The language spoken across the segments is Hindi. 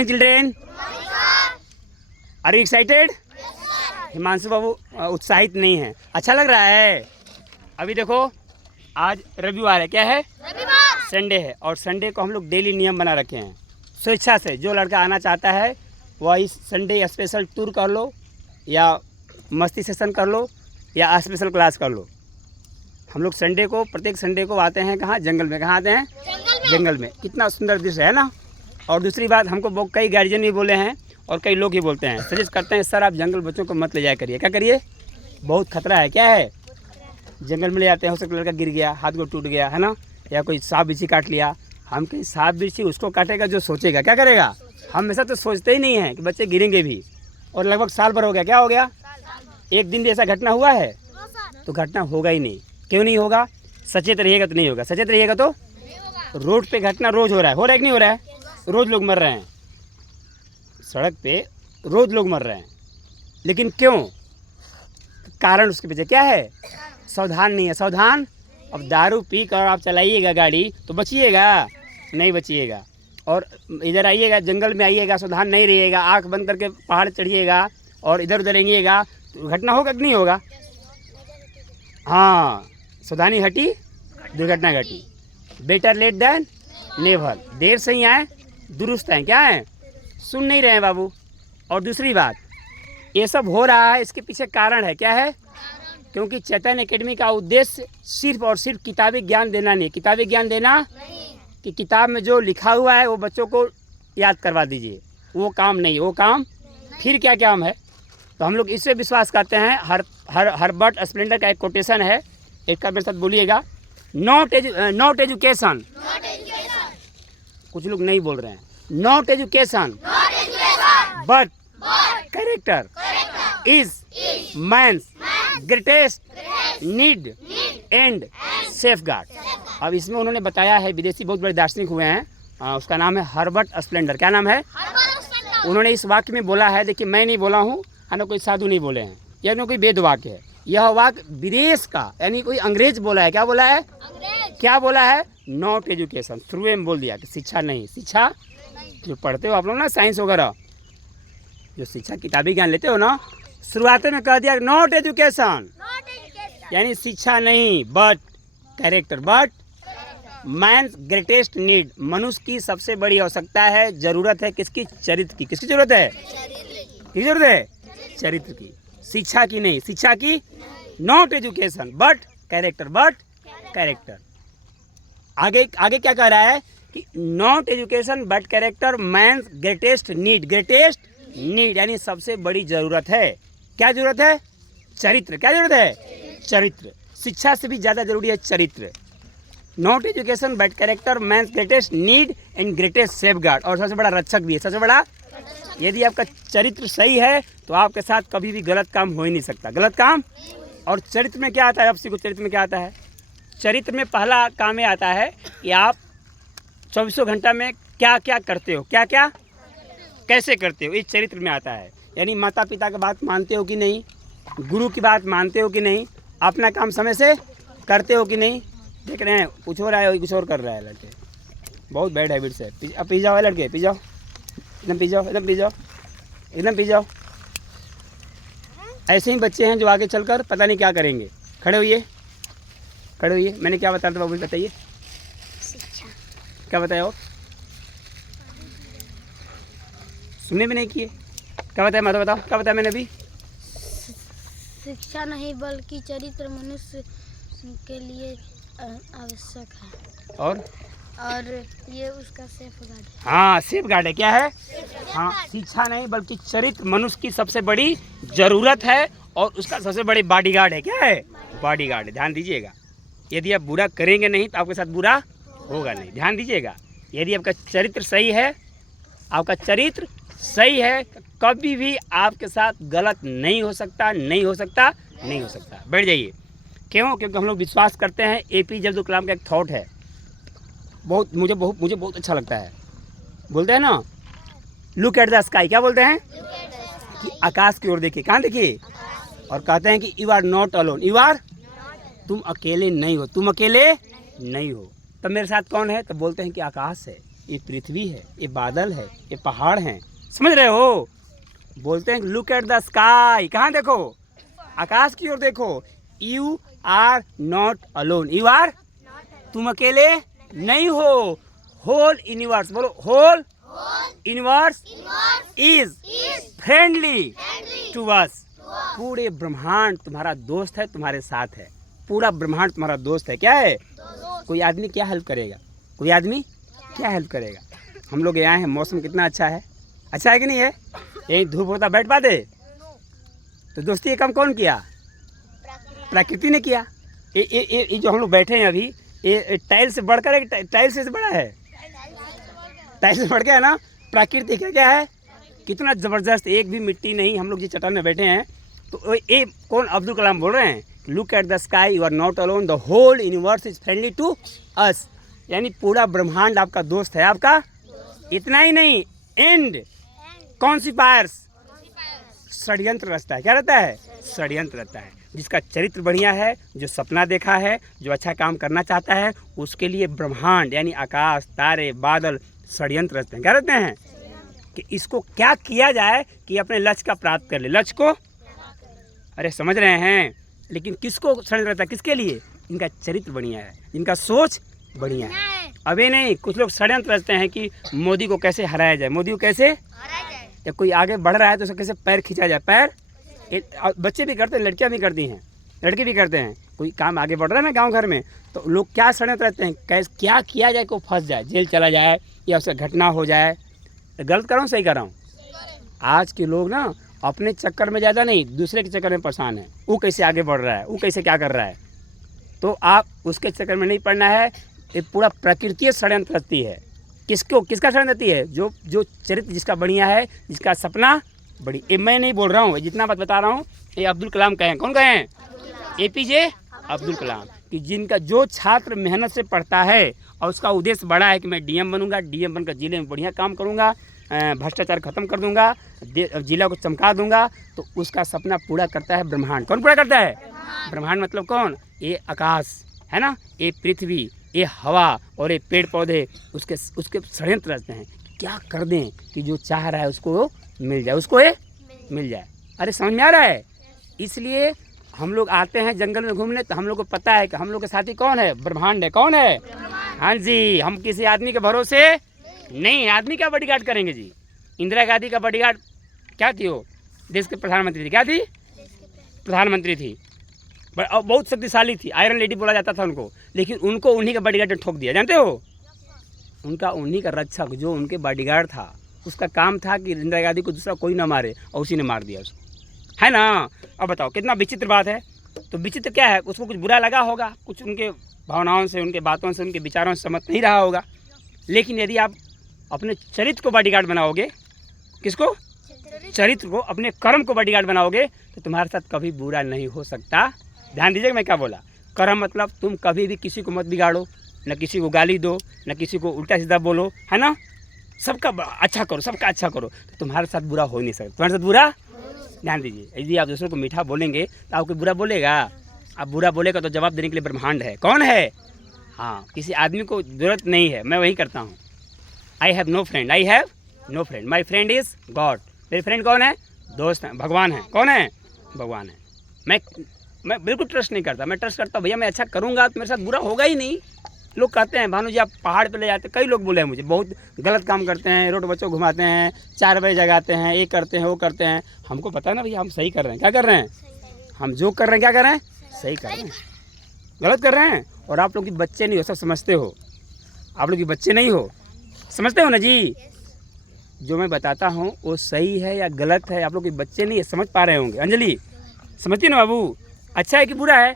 Children, are you excited? Himanshu बाबू उत्साहित नहीं है। अच्छा लग रहा है? अभी देखो आज रविवार है, क्या है? रविवार, संडे है। और संडे को हम लोग डेली नियम बना रखे हैं स्वेच्छा से। जो लड़का आना चाहता है वह इस संडे स्पेशल टूर कर लो, या मस्ती सेशन कर लो, या स्पेशल क्लास कर लो। हम लोग संडे को, प्रत्येक संडे को आते हैं कहाँ? जंगल में। कहाँ आते हैं? जंगल में। कितना सुंदर दृश्य है ना। और दूसरी बात, हमको कई गार्जियन भी बोले हैं और कई लोग ही बोलते हैं, सजेस्ट करते हैं, सर आप जंगल बच्चों को मत ले जाया करिए। क्या करिए? बहुत खतरा है। क्या है? जंगल में ले जाते हैं, हो सकता है लड़का गिर गया, हाथ को टूट गया है ना, या कोई सांप बिच्छी काट लिया। हम कहीं सांप बिच्छी उसको काटेगा जो सोचेगा, क्या करेगा? हम हमेशा तो सोचते ही नहीं हैं कि बच्चे गिरेंगे भी। और लगभग साल भर हो गया। क्या हो गया? एक दिन भी ऐसा घटना हुआ है? तो घटना होगा ही नहीं। क्यों नहीं होगा? सचेत रहिएगा तो नहीं होगा। सचेत रहिएगा तो रोड पे घटना रोज हो रहा है कि नहीं हो रहा है? रोज लोग मर रहे हैं, सड़क पे रोज लोग मर रहे हैं। लेकिन क्यों? कारण उसके पीछे क्या है? सावधान नहीं है। सावधान। अब दारू पी कर आप चलाइएगा गाड़ी तो बचिएगा? नहीं बचिएगा। और इधर आइएगा, जंगल में आइएगा, सावधान नहीं रहिएगा, आंख बंद करके पहाड़ चढ़िएगा और इधर उधर रेंगिएगा तो घटना होगा कि नहीं होगा? हाँ, सावधानी हटी दुर्घटना घटी। Better late than never. देर से ही आए दुरुस्त हैं। क्या है? सुन नहीं रहे हैं बाबू। और दूसरी बात, ये सब हो रहा है, इसके पीछे कारण है। क्या है? क्योंकि चैतन्य एकेडमी का उद्देश्य सिर्फ और सिर्फ किताबी ज्ञान देना नहीं। किताबी ज्ञान देना कि किताब में जो लिखा हुआ है वो बच्चों को याद करवा दीजिए, वो काम नहीं। वो काम फिर क्या काम है? तो हम लोग इससे विश्वास करते हैं। हर्बर्ट स्पेंडर का एक कोटेशन है, एक का मेरे साथ बोलिएगा। नॉट एजुकेशन, कुछ लोग नहीं बोल रहे हैं। Not education but character is man's greatest need and safeguard. अब इसमें उन्होंने बताया है, विदेशी बहुत बड़े दार्शनिक हुए हैं, उसका नाम है हर्बर्ट स्पेंडर। क्या नाम है? उन्होंने इस वाक्य में बोला है, देखिए मैं नहीं बोला हूँ, ना कोई साधु नहीं बोले हैं, यह कोई वेद वाक्य है। यह वाक्य विदेश का, यानी कोई अंग्रेज बोला है। क्या बोला है? क्या बोला है? Not education. थ्रू में बोल दिया कि शिक्षा नहीं। शिक्षा जो पढ़ते हो आप लोग ना, साइंस वगैरह, जो शिक्षा किताबी ज्ञान लेते हो ना, शुरुआत में कह दिया नॉट एजुकेशन, यानी शिक्षा नहीं, but character. But man's greatest need, मनुष्य की सबसे बड़ी आवश्यकता है, जरूरत है किसकी? चरित्र की। किसकी जरूरत है? किसकी जरूरत है? चरित्र की, शिक्षा की नहीं। शिक्षा की not education but character. But character. आगे क्या कह रहा है कि not education but character man's greatest need. Greatest need यानी सबसे बड़ी जरूरत है। क्या जरूरत है? चरित्र। क्या जरूरत है? चरित्र। शिक्षा से भी ज़्यादा जरूरी है चरित्र। Not education but character man's greatest need and greatest safeguard. और सबसे बड़ा रक्षक भी है। सबसे बड़ा, यदि आपका चरित्र सही है तो आपके साथ कभी भी गलत काम हो ही नहीं सकता। गलत काम। और चरित्र में क्या आता है? अब सीखो चरित्र में क्या आता है। चरित्र में पहला काम ये आता है कि आप 24 घंटा में क्या क्या करते हो, क्या क्या कैसे करते हो, इस चरित्र में आता है। यानी माता पिता की बात मानते हो कि नहीं, गुरु की बात मानते हो कि नहीं, अपना काम समय से करते हो कि नहीं। देख रहे हैं कुछ हो रहा है, कुछ और कर रहा है लड़के। बहुत बैड हैबिट्स है। अब पी जाओ लड़के, पी जाओ, एकदम पी जाओ, एकदम पी जाओ, एकदम पी जाओ। ऐसे ही बच्चे हैं जो आगे चलकर पता नहीं क्या करेंगे। खड़े होइए, खड़े होइए। मैंने क्या बताया था बाबू, बताइए। शिक्षा। क्या बताया? और सुनने में नहीं किए। क्या बताया? मैं तो बताओ, क्या बताया मैंने अभी? शिक्षा नहीं बल्कि चरित्र मनुष्य के लिए आवश्यक है। और ये उसका सेफगार्ड है। हाँ, सेफगार्ड है। क्या है? हाँ, शिक्षा नहीं बल्कि चरित्र मनुष्य की सबसे बड़ी जरूरत है और उसका सबसे बड़ी बॉडीगार्ड है। क्या है? बॉडीगार्ड है। ध्यान दीजिएगा। यदि आप बुरा करेंगे नहीं तो आपके साथ बुरा होगा नहीं। ध्यान दीजिएगा। यदि आपका चरित्र सही है, आपका चरित्र सही है, कभी भी आपके साथ गलत नहीं हो सकता, नहीं हो सकता, नहीं हो सकता। बैठ जाइए। क्यों? क्योंकि हम लोग विश्वास करते हैं। APJ अब्दुल कलाम का एक थॉट है, मुझे बहुत अच्छा लगता है। बोलते हैं ना, लुक एट द स्काई। क्या बोलते हैं? कि आकाश की ओर देखिए। कहाँ देखिए? और कहते हैं कि you are not alone. You are, तुम अकेले नहीं हो, तुम अकेले नहीं हो। तब मेरे साथ कौन है? तब बोलते हैं कि आकाश है। ये पृथ्वी है, ये बादल है, ये पहाड़ हैं, समझ रहे हो। बोलते हैं लुक एट द स्काई, कहाँ देखो, आकाश की ओर देखो। You are not alone, you are, तुम अकेले नहीं हो। होल यूनिवर्स, बोलो whole universe is friendly to us. पूरे ब्रह्मांड तुम्हारा दोस्त है, तुम्हारे साथ है। पूरा ब्रह्मांड तुम्हारा दोस्त है। क्या है? कोई आदमी क्या हेल्प करेगा? कोई आदमी क्या हेल्प करेगा? हम लोग यहाँ हैं, मौसम कितना अच्छा है, अच्छा है कि नहीं है? यही धूप होता बैठ पाते? तो दोस्ती ये काम कौन किया? प्रकृति ने किया। ये जो हम लोग बैठे हैं अभी, ये टाइल से बढ़कर है, टाइल से बड़ा है, टाइल से बढ़ के है ना। प्रकृति क्या है, कितना ज़बरदस्त, एक भी मिट्टी नहीं। हम लोग जिस चट्टान में बैठे हैं, तो ये कौन? अब्दुल कलाम बोल रहे हैं, look at the sky, you are not alone, the whole universe is friendly to us. यानी पूरा ब्रह्मांड आपका दोस्त है, आपका। इतना ही नहीं, एंड कॉन्सिपायर्स, षड्यंत्र रचता है। क्या रहता है? षड्यंत्र रहता है। जिसका चरित्र बढ़िया है, जो सपना देखा है, जो अच्छा काम करना चाहता है, उसके लिए ब्रह्मांड यानी आकाश, तारे, बादल षड्यंत्र रचते हैं। क्या रहते हैं? कि इसको क्या किया जाए कि अपने लक्ष्य का प्राप्त कर ले। लक्ष्य को, अरे समझ रहे हैं, लेकिन किसको षड्यंत्र रहता है? किसके लिए? इनका चरित्र बढ़िया है, इनका सोच बढ़िया है। अबे नहीं, कुछ लोग षड्यंत्र रचते हैं कि मोदी को कैसे हराया जाए, मोदी को कैसे हराया जाए। जब कोई आगे बढ़ रहा है तो उसको कैसे पैर खींचा जाए। पैर बच्चे भी करते हैं, लड़कियां भी करती हैं, लड़के भी करते हैं। कोई काम आगे बढ़ रहा है ना गांव घर में, तो लोग क्या षड्यंत्र रहते हैं, कैसे क्या किया जाए कि वो फंस जाए, जेल चला जाए या उसका घटना हो जाए। गलत कर रहा हूँ, सही कर रहा हूँ? आज के लोग ना अपने चक्कर में ज़्यादा नहीं, दूसरे के चक्कर में परेशान है। वो कैसे आगे बढ़ रहा है, वो कैसे क्या कर रहा है, तो आप उसके चक्कर में नहीं पड़ना है। ये पूरा प्रकृति षड्यंत्र रचती है। किसको, किसका षड्यंत्र रचती है? जो चरित्र जिसका बढ़िया है, जिसका सपना बड़ी। ये मैं नहीं बोल रहा हूँ, जितना बात बता रहा हूँ ये अब्दुल कलाम कहे हैं। कौन कहे हैं? APJ अब्दुल कलाम। कि जिनका जो छात्र मेहनत से पढ़ता है और उसका उद्देश्य बड़ा है कि मैं DM बनूंगा, DM बनकर जिले में बढ़िया काम करूंगा, भ्रष्टाचार खत्म कर दूंगा, जिला को चमका दूंगा, तो उसका सपना पूरा करता है ब्रह्मांड। कौन पूरा करता है? ब्रह्मांड मतलब कौन? ये आकाश है ना, ये पृथ्वी, ये हवा और ये पेड़ पौधे, उसके षड्यंत्र रचते हैं। क्या कर दें कि जो चाह रहा है उसको मिल जाए, उसको ये मिल जाए। अरे समझ में आ रहा है? इसलिए हम लोग आते हैं जंगल में घूमने, तो हम लोग को पता है कि हम लोग के साथी कौन है? ब्रह्मांड है। कौन है? हाँ जी, हम किसी आदमी के भरोसे नहीं। आदमी का बॉडीगार्ड करेंगे जी? इंदिरा गांधी का बॉडीगार्ड क्या थी? वो देश के प्रधानमंत्री थी। क्या थी? प्रधानमंत्री थी, बहुत शक्तिशाली थी, आयरन लेडी बोला जाता था उनको। लेकिन उनको उन्हीं का बॉडीगार्ड ने ठोक दिया, जानते हो? उनका उन्हीं का रक्षक जो उनके बॉडीगार्ड था, उसका काम था कि इंदिरा गांधी को दूसरा कोई ना मारे, और उसी ने मार दिया उसको, है ना। अब बताओ कितना विचित्र बात है। तो विचित्र क्या है? उसको कुछ बुरा लगा होगा, कुछ उनके भावनाओं से, उनके बातों से, उनके विचारों से समझ नहीं रहा होगा। लेकिन यदि आप अपने चरित्र को बॉडीगार्ड बनाओगे, किसको? चरित्र को, अपने कर्म को बॉडीगार्ड बनाओगे, तो तुम्हारे साथ कभी बुरा नहीं हो सकता। ध्यान दीजिएगा मैं क्या बोला। कर्म मतलब तुम कभी भी किसी को मत बिगाड़ो, न किसी को गाली दो, न किसी को उल्टा सीधा बोलो, है ना। सबका अच्छा करो, सबका अच्छा करो, तो तुम्हारे साथ बुरा हो नहीं सकता। तुम्हारे साथ बुरा, ध्यान दीजिए, यदि आप दूसरों को मीठा बोलेंगे तो आपको बुरा बोलेगा। आप बुरा बोलेगा तो जवाब देने के लिए ब्रह्मांड है। कौन है? हाँ, किसी आदमी को ज़रूरत नहीं है, मैं वही करता हूँ। I have no friend, I have no friend, my friend is God. मेरे फ्रेंड कौन है? दोस्त हैं, भगवान है। कौन है? भगवान है। मैं बिल्कुल ट्रस्ट नहीं करता। मैं ट्रस्ट करता हूँ भैया मैं अच्छा करूँगा तो मेरे साथ बुरा होगा ही नहीं। लोग कहते हैं भानु जी आप पहाड़ पे ले जाते हैं, कई लोग बोले हैं मुझे, बहुत गलत काम करते हैं, रोड बच्चों घुमाते हैं, 4 बजे जगाते हैं, ये करते हैं, वो करते हैं। हमको पता है ना भैया हम सही कर रहे हैं। क्या कर रहे हैं? हम जो कर रहे हैं क्या कर रहे हैं? सही कर रहे हैं, गलत कर रहे हैं। और आप लोग की बच्चे नहीं हो, सब समझते हो। आप लोग की बच्चे नहीं हो, समझते हो ना जी। जो मैं बताता हूँ वो सही है या गलत है, आप लोग के बच्चे नहीं है, समझ पा रहे होंगे। अंजलि समझती ना बाबू? अच्छा है कि बुरा है?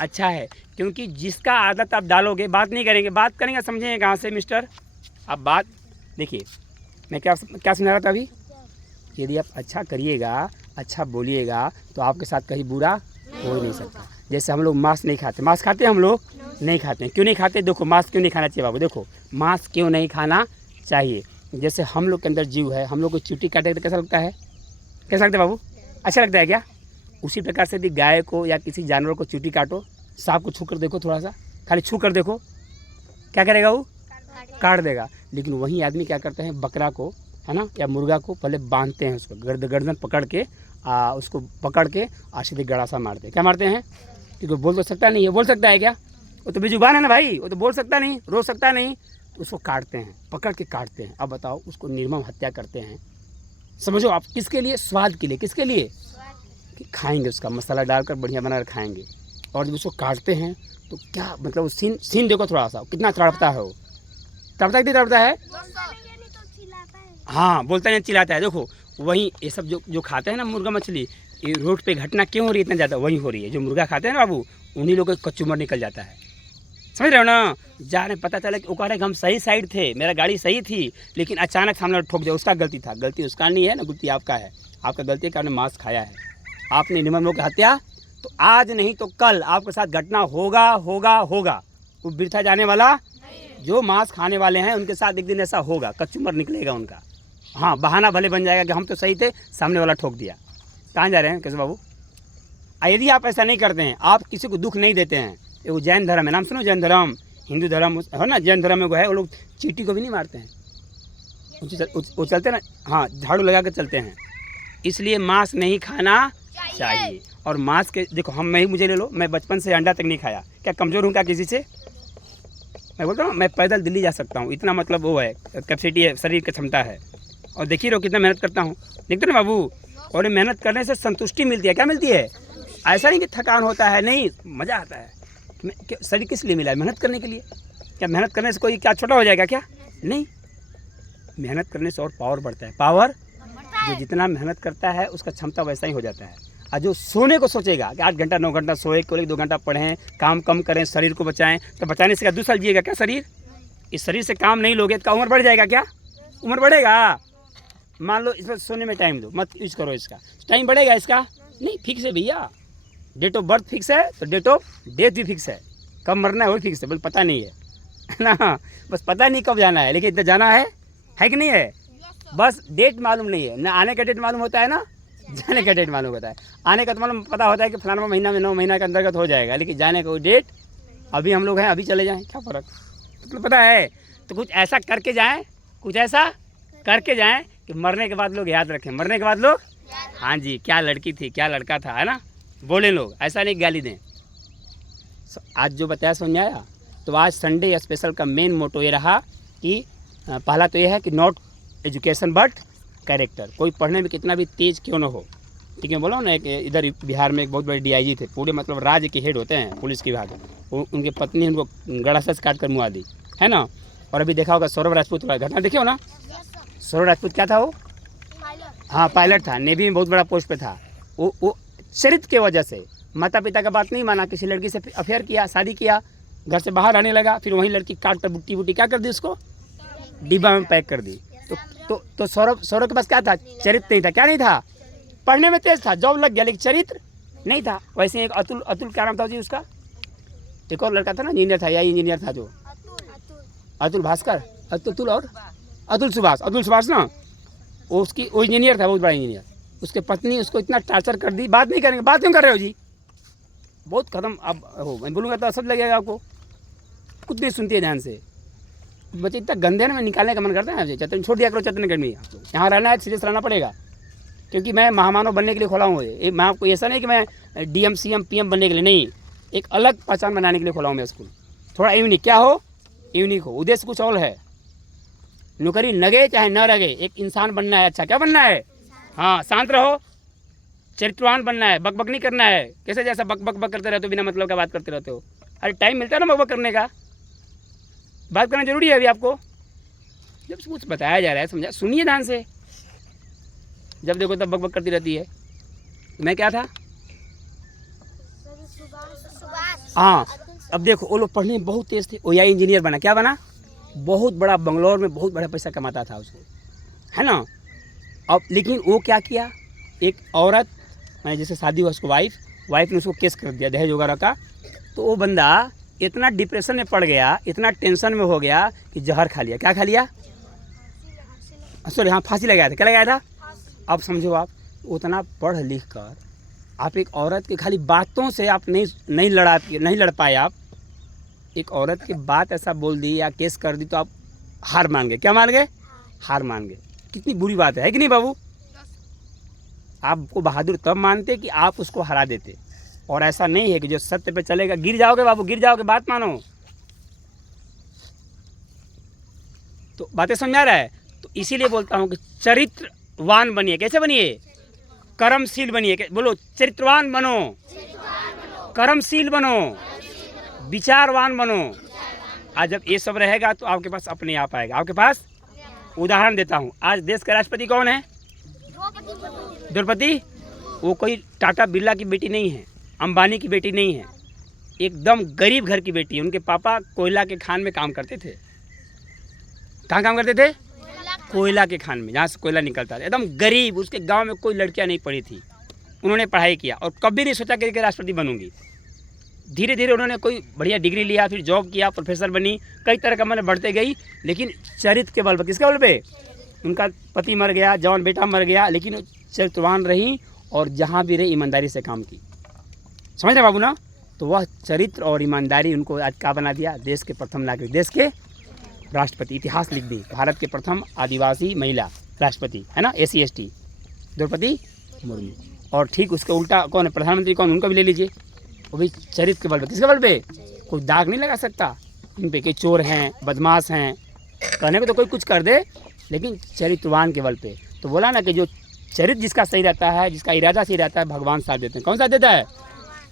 अच्छा है, क्योंकि जिसका आदत आप डालोगे, बात नहीं करेंगे, बात करेंगे समझेंगे कहाँ से मिस्टर। आप बात देखिए, मैं क्या समझा रहा था अभी। यदि आप अच्छा करिएगा, अच्छा बोलिएगा, तो आपके साथ कहीं बुरा हो ही नहीं सकता। जैसे हम लोग मांस नहीं खाते, मांस खाते हम लोग नहीं खाते हैं। क्यों नहीं खाते? देखो मांस क्यों नहीं खाना चाहिए बाबू, देखो मांस क्यों नहीं खाना चाहिए। जैसे हम लोग के अंदर जीव है, हम लोग को चींटी काटे तो कैसा लगता है? कैसा लगता है बाबू? अच्छा लगता है क्या? उसी प्रकार से यदि गाय को या किसी जानवर को चींटी काटो, सांप को छू कर देखो, थोड़ा सा खाली छू कर देखो, क्या करेगा वो? काट देगा। लेकिन वही आदमी क्या करते हैं, बकरा को, है ना, या मुर्गा को पहले बांधते हैं, उसको गर्दन पकड़ के उसको पकड़ के सीधे गड़ासा मारते हैं। क्या मारते हैं? क्योंकि बोल तो सकता नहीं है, बोल सकता है क्या? वो तो बेजुबान है ना भाई, वो तो बोल सकता नहीं, रो सकता नहीं, तो उसको काटते हैं, पकड़ के काटते हैं। अब बताओ, उसको निर्मम हत्या करते हैं, समझो आप, किसके लिए? स्वाद के लिए। किसके लिए? कि खाएंगे, उसका मसाला डालकर बढ़िया बनाकर खाएंगे। और जब उसको काटते हैं तो क्या मतलब, उस सीन देखो थोड़ा सा, कितना तड़पता है वो, तड़पता कितनी तड़पता है। हाँ, बोलता नहीं, चिल्लाता है। देखो वही ये सब जो खाते हैं ना मुर्गा मछली, ये रोड पे घटना क्यों हो रही है इतना ज़्यादा? वही हो रही है, जो मुर्गा खाते हैं ना बाबू, उन्हीं लोगों का कचूमर निकल जाता है। समझ रहे हो ना? जा रहे, पता चला कि वो कह रहे कि हम सही साइड थे, मेरा गाड़ी सही थी, लेकिन अचानक सामने ठोक दिया, उसका गलती था। गलती उसका नहीं है ना, गलती आपका है। आपका गलती है कि आपने मांस खाया है, आपने निर्मम लोगों की हत्या। तो आज नहीं तो कल आपके साथ घटना होगा होगा होगा। वो बिरथा जाने वाला, जो मांस खाने वाले हैं उनके साथ एक दिन ऐसा होगा, कचूमर निकलेगा उनका। हाँ, बहाना भले बन जाएगा कि हम तो सही थे, सामने वाला ठोक दिया। कहाँ जा रहे हैं कैसे बाबू? यदि आप ऐसा नहीं करते हैं, आप किसी को दुख नहीं देते हैं। वो जैन धर्म है, नाम सुनो, जैन धर्म, हिंदू धर्म है ना, जैन धर्म में वो है, वो लोग चींटी को भी नहीं मारते हैं, वो चलते ना, हाँ, झाड़ू लगा कर चलते हैं। इसलिए मांस नहीं खाना चाहिए। और मांस के देखो, मुझे ले लो, मैं बचपन से अंडा तक नहीं खाया। क्या कमज़ोर हूँ क्या किसी से? मैं बोलता हूँ, मैं पैदल दिल्ली जा सकता हूँ, इतना मतलब वो है, कैपेसिटी है, शरीर की क्षमता है। और देखिए रहो कितना मेहनत करता हूँ, देखते ना बाबू। और ये मेहनत करने से संतुष्टि मिलती है। क्या मिलती है? ऐसा नहीं कि थकान होता है, नहीं, मज़ा आता है। शरीर किस लिए मिला है? मेहनत करने के लिए। क्या मेहनत करने से कोई क्या छोटा हो जाएगा क्या? नहीं, मेहनत करने से और पावर बढ़ता है। पावर, जो जितना मेहनत करता है उसका क्षमता वैसा ही हो जाता है। और जो सोने को सोचेगा कि 8 घंटा 9 घंटा सोए, को 2 घंटा पढ़ें, काम कम करें, शरीर को बचाएं, तो बचाने से क्या 2 साल जिएगा क्या शरीर? इस शरीर से काम नहीं लोगे तो उम्र बढ़ जाएगा क्या? उम्र बढ़ेगा? मान लो इसमें सोने में टाइम दो, मत यूज करो इसका, टाइम बढ़ेगा इसका? नहीं, फिक्स है भैया। डेट ऑफ बर्थ फिक्स है तो डेट ऑफ डेथ भी फिक्स है। कब मरना है वो फिक्स है, बस पता नहीं है ना, बस पता नहीं कब जाना है, लेकिन इतना जाना है कि नहीं है? बस डेट मालूम नहीं है ना, आने का डेट मालूम होता है ना, जाने का डेट मालूम होता है। आने का तो मालूम पता होता है कि फलाना महीना में 9 महीना के अंतर्गत हो जाएगा, लेकिन जाने का वो डेट, अभी हम लोग हैं, अभी चले जाएँ, क्या फ़र्क? तो पता है, तो कुछ ऐसा करके जाएँ, कुछ ऐसा करके जाएँ कि मरने के बाद लोग याद रखें। मरने के बाद लोग, हाँ जी, क्या लड़की थी, क्या लड़का था, है ना, बोले लोग, ऐसा नहीं गाली दें। आज जो बताया समझ में आया? तो आज संडे स्पेशल का मेन मोटो ये रहा कि पहला तो ये है कि नॉट एजुकेशन बट कैरेक्टर। कोई पढ़ने में कितना भी तेज क्यों ना हो, ठीक है, बोला ना, एक इधर बिहार में एक बहुत बड़े DIG थे, पूरे मतलब राज्य के हेड होते हैं पुलिस के विभाग, उनके पत्नी उनको गड़ासा से काट कर मुआ दी, है ना। और अभी देखा होगा सौरभ राजपूत वाला घटना, देखे हो ना? सौरभ राजपूत क्या था वो? हाँ, पायलट था, नेवी में बहुत बड़ा पोस्ट पे था। वो चरित्र की वजह से माता पिता का बात नहीं माना, किसी लड़की से अफेयर किया, शादी किया, घर से बाहर आने लगा, फिर वही लड़की काट कर बुट्टी बुट्टी क्या कर दी, उसको डिब्बा में पैक कर दी। तो सौरभ के पास क्या था? चरित्र नहीं था। क्या नहीं था? पढ़ने में तेज था, जॉब लग गया, लेकिन चरित्र नहीं था। वैसे एक अतुल क्या नाम था जी उसका? एक और लड़का था ना, इंजीनियर था, या इंजीनियर था जो, अतुल भास्कर, अतुल सुभाष ना, वो इंजीनियर था, बहुत बड़ा इंजीनियर। उसके पत्नी उसको इतना टार्चर कर दी, बात नहीं करेंगे। बात क्यों कर रहे हो जी? बहुत खत्म अब हो, मैं बोलूँगा तो सब लगेगा आपको, कुछ नहीं सुनती है ध्यान से। बच्चे इतना गंदे में निकालने का मन करता है। चैतन्य छोड़ दिया करो, चैतन्य अकेडमी, यहाँ रहना है, सीरियस रहना पड़ेगा, क्योंकि मैं महामानव बनने के लिए खोला हूँ ये। मैं आपको ऐसा नहीं कि मैं DM CM PM बनने के लिए, नहीं, एक अलग पहचान बनाने के लिए खोला हूँ मैं स्कूल। थोड़ा यूनिक, क्या हो? यूनिक हो, उद्देश्य कुछ और है। नौकरी लगे चाहे न लगे, एक इंसान बनना है। अच्छा, क्या बनना है? हाँ, शांत रहो, चरित्रवान बनना है, बकबक नहीं करना है। कैसे जैसा बक करते रहते हो, बिना मतलब का बात करते रहते हो। अरे टाइम मिलता है ना बक करने का, बात करना जरूरी है अभी आपको। जब कुछ बताया जा रहा है, समझा, सुनिए ध्यान से। जब देखो तब बक करती रहती है। मैं क्या था? हाँ, अब देखो, वो लोग पढ़ने में बहुत तेज थे, OI इंजीनियर बना। क्या बना? बहुत बड़ा, बंगलौर में बहुत बड़ा पैसा कमाता था उसको, है ना। अब लेकिन वो क्या किया, एक औरत, मैंने जैसे शादी हुआ उसको, वाइफ ने उसको केस कर दिया दहेज वगैरह का। तो वो बंदा इतना डिप्रेशन में पड़ गया, इतना टेंशन में हो गया कि जहर खा लिया। क्या खा लिया? सॉरी, हाँ, फांसी लगाया था। क्या लगाया था? अब समझो, आप उतना पढ़ लिख कर आप एक औरत की खाली बातों से आप नहीं लड़ पाए। आप एक औरत की बात ऐसा बोल दी या केस कर दी, तो आप हार मान गए। क्या मान गए? हार मान गए। कितनी बुरी बात है कि नहीं बाबू? आपको बहादुर तब मानते कि आप उसको हरा देते, और ऐसा नहीं है कि जो सत्य पे चलेगा। गिर जाओगे बाबू, गिर जाओगे, बात मानो। तो बातें समझ आ रहा है? तो इसीलिए बोलता हूँ कि चरित्रवान बनिए। कैसे बनिए? कर्मशील बनिए। बोलो, चरित्रवान बनो, कर्मशील बनो, विचारवान बनो। आज जब ये सब रहेगा तो आपके पास अपने आप आएगा। आपके पास उदाहरण देता हूँ, आज देश का राष्ट्रपति कौन है? द्रौपदी। वो कोई टाटा बिरला की बेटी नहीं है, अंबानी की बेटी नहीं है, एकदम गरीब घर की बेटी है। उनके पापा कोयला के खान में काम करते थे। कहाँ काम करते थे? कोयला के खान में, जहाँ से कोयला निकलता था। एकदम गरीब, उसके गांव में कोई लड़कियां नहीं पढ़ी थी। उन्होंने पढ़ाई किया और कभी नहीं सोचा कि राष्ट्रपति बनूंगी। धीरे धीरे उन्होंने कोई बढ़िया डिग्री लिया, फिर जॉब किया, प्रोफेसर बनी, कई तरह का मतलब बढ़ते गई। लेकिन चरित्र के बल पर, किसके बल पे? उनका पति मर गया, जवान बेटा मर गया, लेकिन चरित्रवान रही और जहाँ भी रही ईमानदारी से काम की। समझ रहे बाबू ना? तो वह चरित्र और ईमानदारी उनको आज क्या बना दिया? देश के प्रथम नागरिक, देश के राष्ट्रपति। इतिहास लिख दी, भारत के प्रथम आदिवासी महिला राष्ट्रपति, है ना, SC ST द्रौपदी मुर्मू। और ठीक उसके उल्टा कौन है? प्रधानमंत्री कौन? उनका भी ले लीजिए, वो भी चरित्र के बल पे। किसके बल पे? कोई दाग नहीं लगा सकता उन पे कि चोर हैं, बदमाश हैं, कहने को तो कोई कुछ कर दे, लेकिन चरित्रवान के बल पे। तो बोला ना कि जो चरित्र जिसका सही रहता है, जिसका इरादा सही रहता है, भगवान साथ देते हैं। कौन साथ देता है?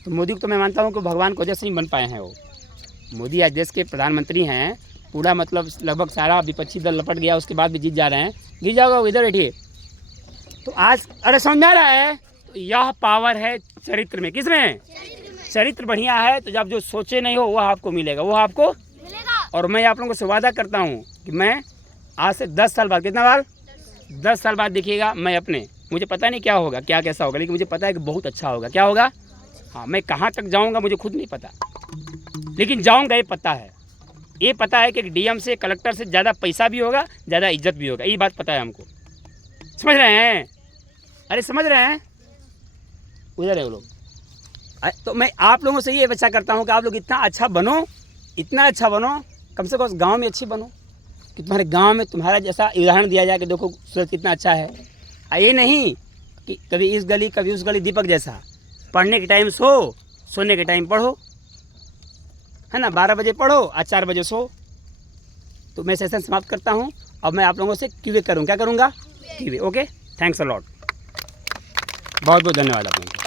तो मोदी को तो मैं मानता हूँ कि भगवान की वजह से ही बन पाए हैं वो। मोदी आज देश के प्रधानमंत्री हैं, पूरा मतलब लगभग सारा विपक्षी दल लपट गया, उसके बाद भी जीत जा रहे हैं। गिर जाओगे, इधर बैठिए। तो आज अरे समझा रहा है? तो यह पावर है चरित्र में। किस में? चरित्र बढ़िया है तो जब जो सोचे नहीं हो वह आपको मिलेगा, वो आपको मिलेगा। और मैं आप लोगों से वादा करता हूँ कि मैं आज से 10 साल बाद, कितना बार? 10 साल बाद देखिएगा, मैं अपने, मुझे पता नहीं क्या होगा, क्या कैसा होगा, लेकिन मुझे पता है कि बहुत अच्छा होगा। क्या होगा? हाँ, मैं कहाँ तक जाऊँगा मुझे खुद नहीं पता, लेकिन जाऊँगा ये पता है। ये पता है कि DM से, कलेक्टर से ज़्यादा पैसा भी होगा, ज़्यादा इज्जत भी होगा। ये बात पता है हमको। समझ रहे हैं? अरे समझ रहे हैं? उधर है वो लोग। तो मैं आप लोगों से ये बच्चा करता हूँ कि आप लोग इतना अच्छा बनो, इतना अच्छा बनो, कम से कम गांव में अच्छी बनो, कि तुम्हारे गांव में तुम्हारा जैसा उदाहरण दिया जाए कि देखो सूरज कितना अच्छा है। ये नहीं कि कभी इस गली कभी उस गली, दीपक जैसा। पढ़ने के टाइम सो, सोने के टाइम पढ़ो, है ना, 12 बजे पढ़ो और 4 बजे सो। तो मैं सेशन समाप्त करता हूँ। अब मैं आप लोगों से क्यूए करूँ, क्या करूँगा? QA. Okay, thanks a lot, बहुत बहुत धन्यवाद आप लोगों को।